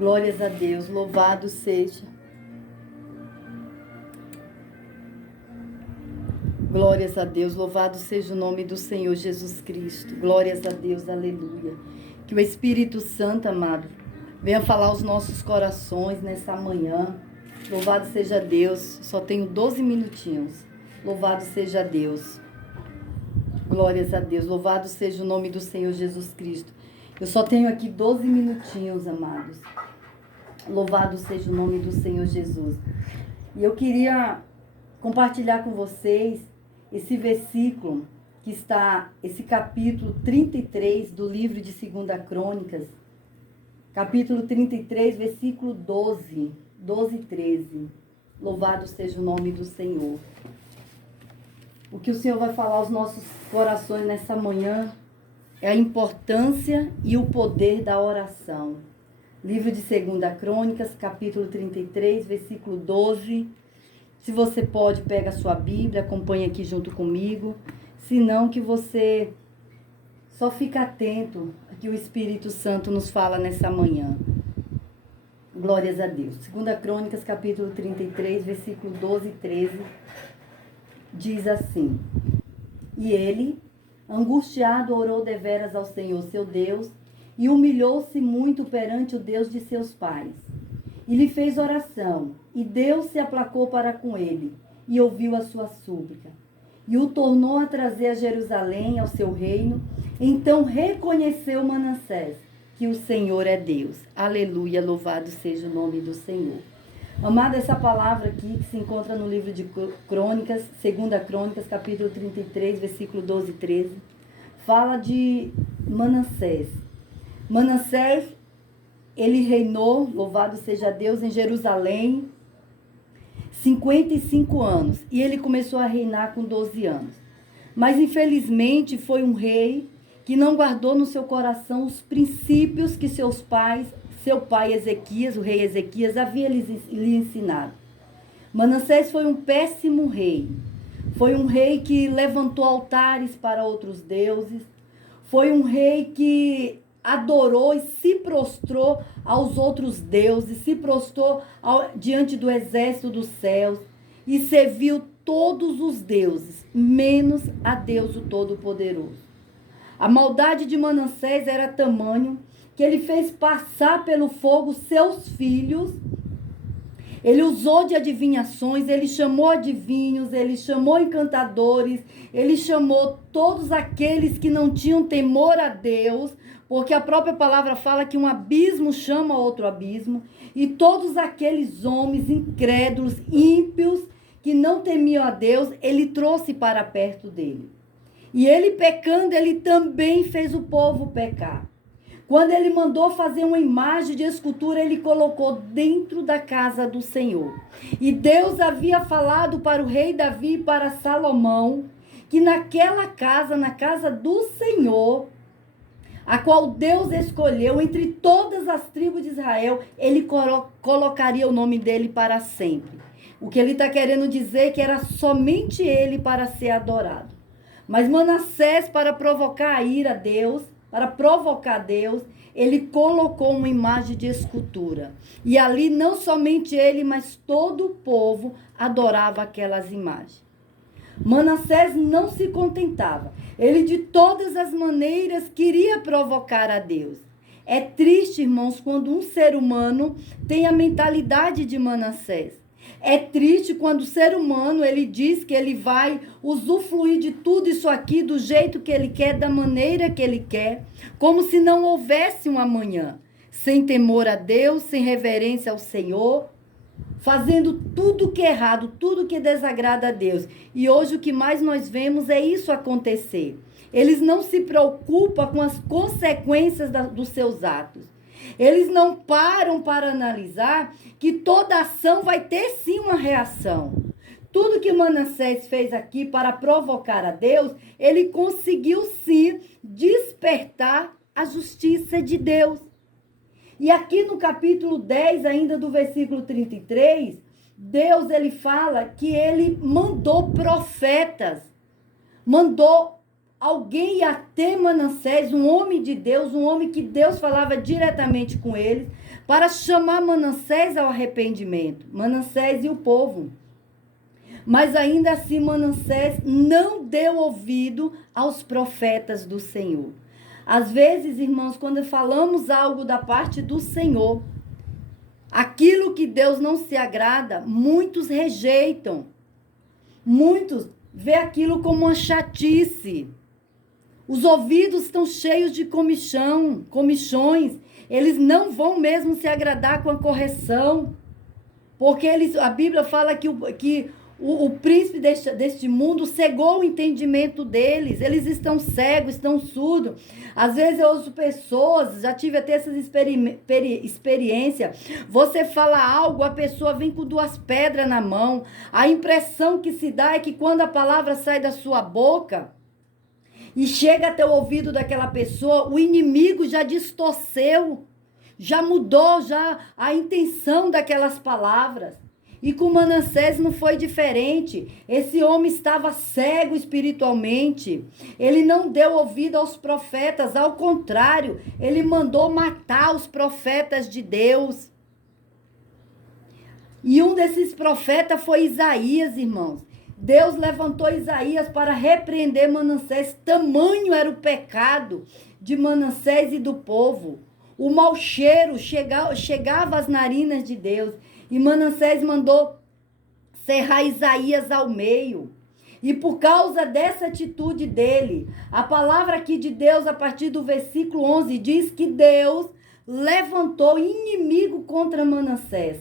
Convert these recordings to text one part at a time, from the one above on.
Glórias a Deus, louvado seja. Glórias a Deus, louvado seja o nome do Senhor Jesus Cristo. Glórias a Deus, aleluia. Que o Espírito Santo, amado, venha falar aos nossos corações nessa manhã. Louvado seja Deus, só tenho 12 minutinhos. Louvado seja Deus. Glórias a Deus, louvado seja o nome do Senhor Jesus Cristo. Eu só tenho aqui 12 minutinhos, amados. Louvado seja o nome do Senhor Jesus. E eu queria compartilhar com vocês esse versículo que está, esse capítulo 33 do livro de 2 Crônicas. Capítulo 33, versículo 12 e 13. Louvado seja o nome do Senhor. O que o Senhor vai falar aos nossos corações nessa manhã é a importância e o poder da oração. Livro de 2 Crônicas, capítulo 33, versículo 12. Se você pode, pega a sua Bíblia, acompanha aqui junto comigo. Se não, que você só fica atento ao que o Espírito Santo nos fala nessa manhã. Glórias a Deus. 2 Crônicas, capítulo 33, versículo 12 e 13. Diz assim: E ele, angustiado, orou deveras ao Senhor seu Deus, e humilhou-se muito perante o Deus de seus pais. E lhe fez oração, e Deus se aplacou para com ele, e ouviu a sua súplica. E o tornou a trazer a Jerusalém, ao seu reino. Então reconheceu Manassés, que o Senhor é Deus. Aleluia, louvado seja o nome do Senhor. Amada, essa palavra aqui, que se encontra no livro de Crônicas, 2 Crônicas, capítulo 33, versículo 12 e 13, fala de Manassés. Manassés, ele reinou, louvado seja Deus, em Jerusalém, 55 anos. E ele começou a reinar com 12 anos. Mas, infelizmente, foi um rei que não guardou no seu coração os princípios que seu pai Ezequias, o rei Ezequias, havia lhe ensinado. Manassés foi um péssimo rei. Foi um rei que levantou altares para outros deuses. Foi um rei que adorou e se prostrou aos outros deuses, se prostrou diante do exército dos céus e serviu todos os deuses, menos a Deus o Todo-Poderoso. A maldade de Manassés era tamanho que ele fez passar pelo fogo seus filhos. Ele usou de adivinhações, ele chamou adivinhos, ele chamou encantadores, ele chamou todos aqueles que não tinham temor a Deus, porque a própria palavra fala que um abismo chama outro abismo, e todos aqueles homens incrédulos, ímpios, que não temiam a Deus, ele trouxe para perto dele. E ele pecando, ele também fez o povo pecar. Quando ele mandou fazer uma imagem de escultura, ele colocou dentro da casa do Senhor. E Deus havia falado para o rei Davi e para Salomão, que naquela casa, na casa do Senhor, a qual Deus escolheu entre todas as tribos de Israel, ele colocaria o nome dele para sempre. O que ele está querendo dizer é que era somente ele para ser adorado. Mas Manassés, para provocar a ira a Deus, para provocar Deus, ele colocou uma imagem de escultura. E ali não somente ele, mas todo o povo adorava aquelas imagens. Manassés não se contentava. Ele de todas as maneiras queria provocar a Deus. É triste, irmãos, quando um ser humano tem a mentalidade de Manassés. É triste quando o ser humano, ele diz que ele vai usufruir de tudo isso aqui do jeito que ele quer, da maneira que ele quer, como se não houvesse um amanhã, sem temor a Deus, sem reverência ao Senhor, fazendo tudo que é errado, tudo que desagrada a Deus. E hoje o que mais nós vemos é isso acontecer. Eles não se preocupam com as consequências dos seus atos. Eles não param para analisar que toda ação vai ter sim uma reação. Tudo que Manassés fez aqui para provocar a Deus, ele conseguiu sim despertar a justiça de Deus. E aqui no capítulo 10, ainda do versículo 33, Deus ele fala que ele mandou profetas, mandou alguém ia ter Manassés, um homem de Deus, um homem que Deus falava diretamente com ele, para chamar Manassés ao arrependimento, Manassés e o povo. Mas ainda assim Manassés não deu ouvido aos profetas do Senhor. Às vezes, irmãos, quando falamos algo da parte do Senhor, aquilo que Deus não se agrada, muitos rejeitam. Muitos vê aquilo como uma chatice. Os ouvidos estão cheios de comichões. Eles não vão mesmo se agradar com a correção. Porque a Bíblia fala que o príncipe deste mundo cegou o entendimento deles. Eles estão cegos, estão surdos. Às vezes eu ouço pessoas, já tive até essas experiência. Você fala algo, a pessoa vem com 2 pedras na mão. A impressão que se dá é que quando a palavra sai da sua boca e chega até o ouvido daquela pessoa, o inimigo já distorceu, já mudou já a intenção daquelas palavras. E com Manassés não foi diferente. Esse homem estava cego espiritualmente. Ele não deu ouvido aos profetas. Ao contrário, ele mandou matar os profetas de Deus. E um desses profetas foi Isaías, irmãos. Deus levantou Isaías para repreender Manassés. Tamanho era o pecado de Manassés e do povo. O mau cheiro chegava às narinas de Deus. E Manassés mandou serrar Isaías ao meio. E por causa dessa atitude dele, a palavra aqui de Deus, a partir do versículo 11, diz que Deus levantou inimigo contra Manassés.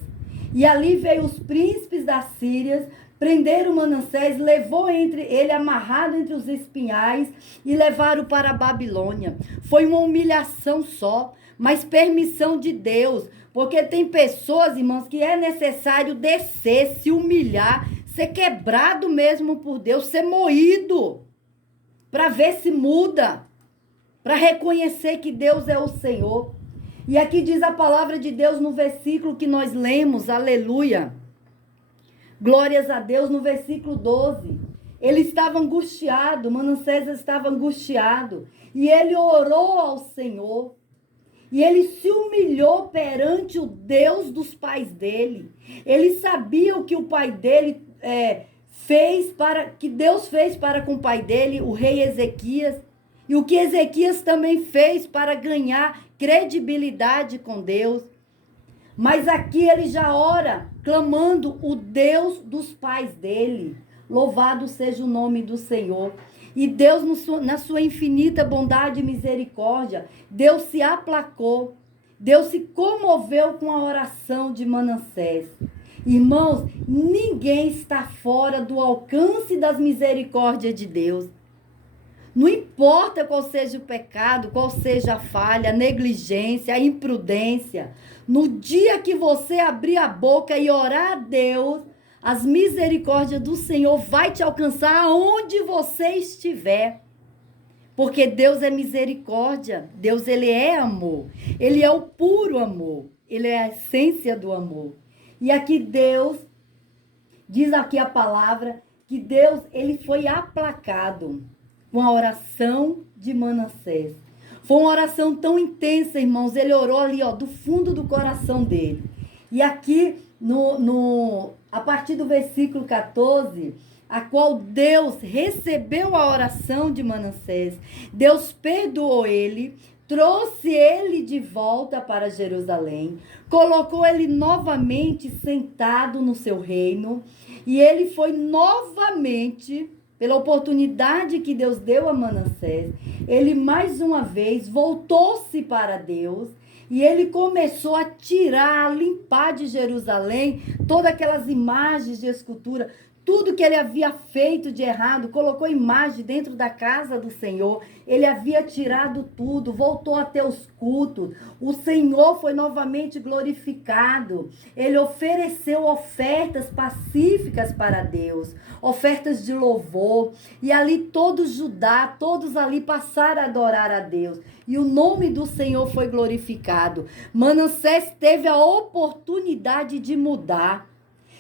E ali veio os príncipes da Síria, prenderam Manassés, levou ele amarrado entre os espinhais e levaram para a Babilônia. Foi uma humilhação só, mas permissão de Deus. Porque tem pessoas, irmãos, que é necessário descer, se humilhar, ser quebrado mesmo por Deus, ser moído, para ver se muda, para reconhecer que Deus é o Senhor. E aqui diz a palavra de Deus no versículo que nós lemos, aleluia. Glórias a Deus, no versículo 12. Ele estava angustiado, Manassés estava angustiado, e ele orou ao Senhor. E ele se humilhou perante o Deus dos pais dele. Ele sabia o que o pai dele que Deus fez para com o pai dele, o rei Ezequias. E o que Ezequias também fez para ganhar credibilidade com Deus. Mas aqui ele já ora, clamando o Deus dos pais dele. Louvado seja o nome do Senhor. E Deus, na sua infinita bondade e misericórdia, Deus se aplacou, Deus se comoveu com a oração de Manassés. Irmãos, ninguém está fora do alcance das misericórdias de Deus. Não importa qual seja o pecado, qual seja a falha, a negligência, a imprudência. No dia que você abrir a boca e orar a Deus, as misericórdias do Senhor vai te alcançar aonde você estiver. Porque Deus é misericórdia. Deus, ele é amor. Ele é o puro amor. Ele é a essência do amor. E aqui Deus, diz aqui a palavra, que Deus, ele foi aplacado com a oração de Manassés. Foi uma oração tão intensa, irmãos. Ele orou ali, do fundo do coração dele. E aqui, a partir do versículo 14, a qual Deus recebeu a oração de Manassés. Deus perdoou ele, trouxe ele de volta para Jerusalém, colocou ele novamente sentado no seu reino, e ele foi novamente, pela oportunidade que Deus deu a Manassés, ele mais uma vez voltou-se para Deus, e ele começou a tirar, a limpar de Jerusalém todas aquelas imagens de escultura, tudo que ele havia feito de errado, colocou imagem dentro da casa do Senhor. Ele havia tirado tudo, voltou a ter os cultos. O Senhor foi novamente glorificado. Ele ofereceu ofertas pacíficas para Deus, ofertas de louvor. E ali todo Judá, todos ali passaram a adorar a Deus. E o nome do Senhor foi glorificado. Manassés teve a oportunidade de mudar.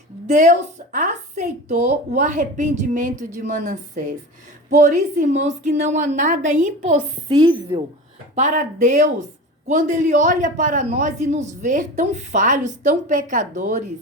Deus aceitou o arrependimento de Manassés. Por isso, irmãos, que não há nada impossível para Deus quando Ele olha para nós e nos vê tão falhos, tão pecadores.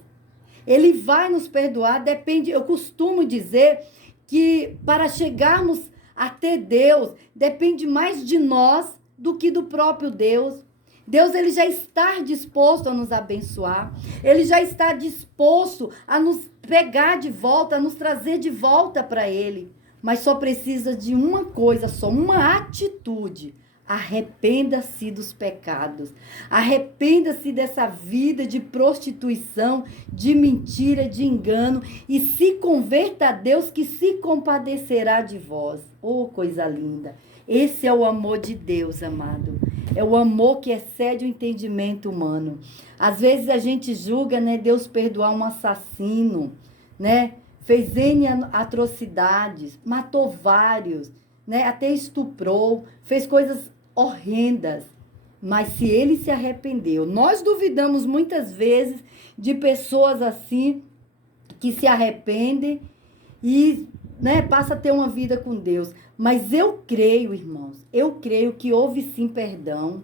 Ele vai nos perdoar, depende, eu costumo dizer que para chegarmos até Deus, depende mais de nós do que do próprio Deus. Deus, ele já está disposto a nos abençoar. Ele já está disposto a nos pegar de volta, a nos trazer de volta para Ele. Mas só precisa de uma coisa, só uma atitude. Arrependa-se dos pecados. Arrependa-se dessa vida de prostituição, de mentira, de engano. E se converta a Deus, que se compadecerá de vós. Oh, coisa linda. Esse é o amor de Deus, amado. É o amor que excede o entendimento humano. Às vezes a gente julga, né, Deus perdoar um assassino, né? Fez N atrocidades, matou vários, né? Até estuprou, fez coisas horrendas. Mas se ele se arrependeu, nós duvidamos muitas vezes de pessoas assim que se arrependem e, né, passa a ter uma vida com Deus. Mas eu creio, irmãos, eu creio que houve sim perdão,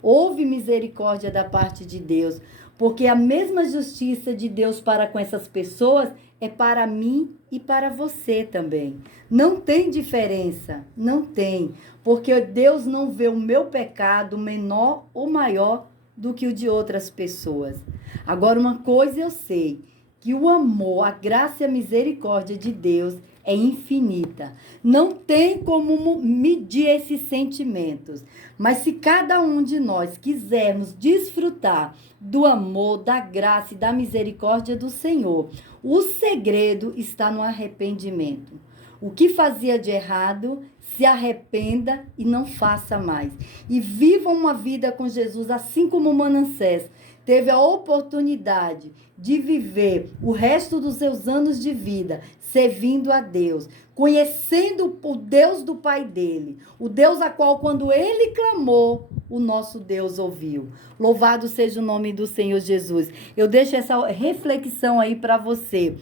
houve misericórdia da parte de Deus, porque a mesma justiça de Deus para com essas pessoas é para mim e para você também. Não tem diferença, não tem, porque Deus não vê o meu pecado menor ou maior do que o de outras pessoas. Agora, uma coisa eu sei, que o amor, a graça e a misericórdia de Deus é infinita. Não tem como medir esses sentimentos. Mas se cada um de nós quisermos desfrutar do amor, da graça e da misericórdia do Senhor, o segredo está no arrependimento. O que fazia de errado, se arrependa e não faça mais. E viva uma vida com Jesus, assim como Manassés teve a oportunidade de viver o resto dos seus anos de vida servindo a Deus, conhecendo o Deus do pai dele, o Deus a qual, quando ele clamou, o nosso Deus ouviu. Louvado seja o nome do Senhor Jesus. Eu deixo essa reflexão aí para você.